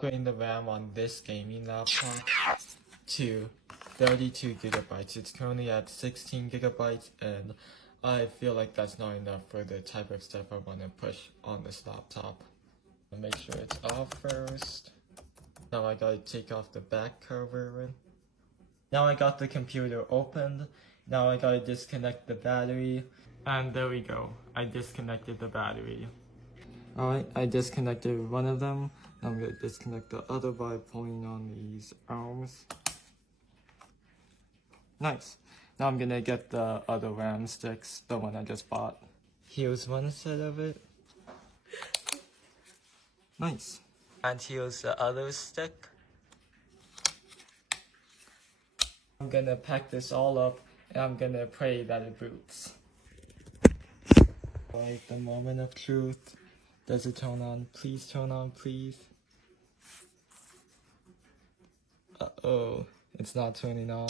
upgrading the RAM on this gaming laptop to 32 gigabytes. It's currently at 16 gigabytes, and I feel like that's not enough for the type of stuff I want to push on this laptop. I'll make sure it's off first. Now I gotta take off the back cover. Now I got the computer opened. Now I gotta disconnect the battery. And there we go. I disconnected the battery. Alright, I disconnected one of them. Now I'm gonna disconnect the other by pulling on these arms. Nice. Now I'm gonna get the other RAM sticks, the one I just bought. Here's one set of it. Nice. And here's the other stick. I'm gonna pack this all up, and I'm gonna pray that it boots. Alright, the moment of truth. Does it turn on? Please turn on, please. Uh-oh, it's not turning on.